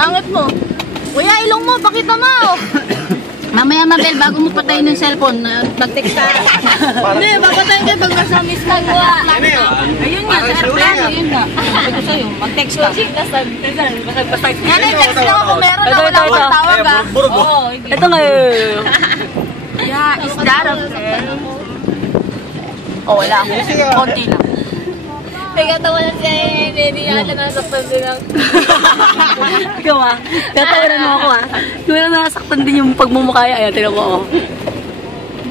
Pangit mo. Kuya, ilong mo, pakita mo. Mamaya, Mabel, bago mo patayin yung cellphone, mag-text ka. Hindi, papatayin ka pag nasa miss ka. Ayun nga, sa airplane, ayun nga. Sabi ko sa'yo, mag-text ka. Yan ay text lang kung meron na wala akong tawag ah. Ito nga Yeah, is that okay? Oh, wala. Konti lang. May katawanan siya eh. Hindi yata nasaktan din lang. Ikaw tatawanan mo ako Yung nasaktan din yung pagmumukha. Ayan, tinan mo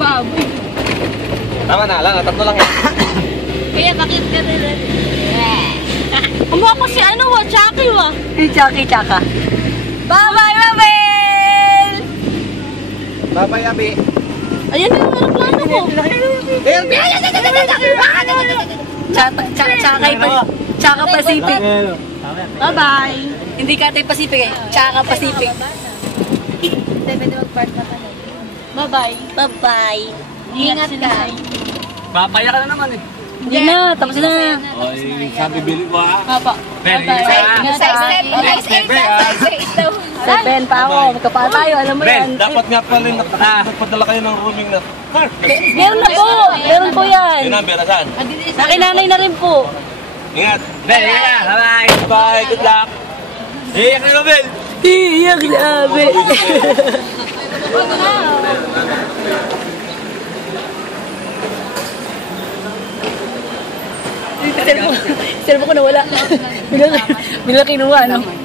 Baboy. Tama na lang, tatlo lang Kaya bakit ka na lang? Umako si Chucky Si Chucky, Chaka. Bye-bye, Mabel! Bye-bye, Abi. Ayan na yung aeroplano ko. Chaka Pacific. Bye-bye. Hindi Cathay Pacific Chaka Pacific. Pwede mag-part na pala. Bye-bye. Bye-bye. Ingat ka. Papaya ka na naman eh. Hindi na, tapos na. Oy, sabi bili ko Papa. Very Size 8 daw. 7 pa ako, magkapaa tayo, alam mo yan. Dapat nga pala nagpadala kayo ng rooming na car. Meron na po, meron po yan. Yun ang pera saan? Sa akin nanay na rin po. Ingat. Ben, ingat. Bye-bye. Bye. Good luck. Iyak na Bel. Iyak labi. Servo ko nawala. Bigla kinuha, no?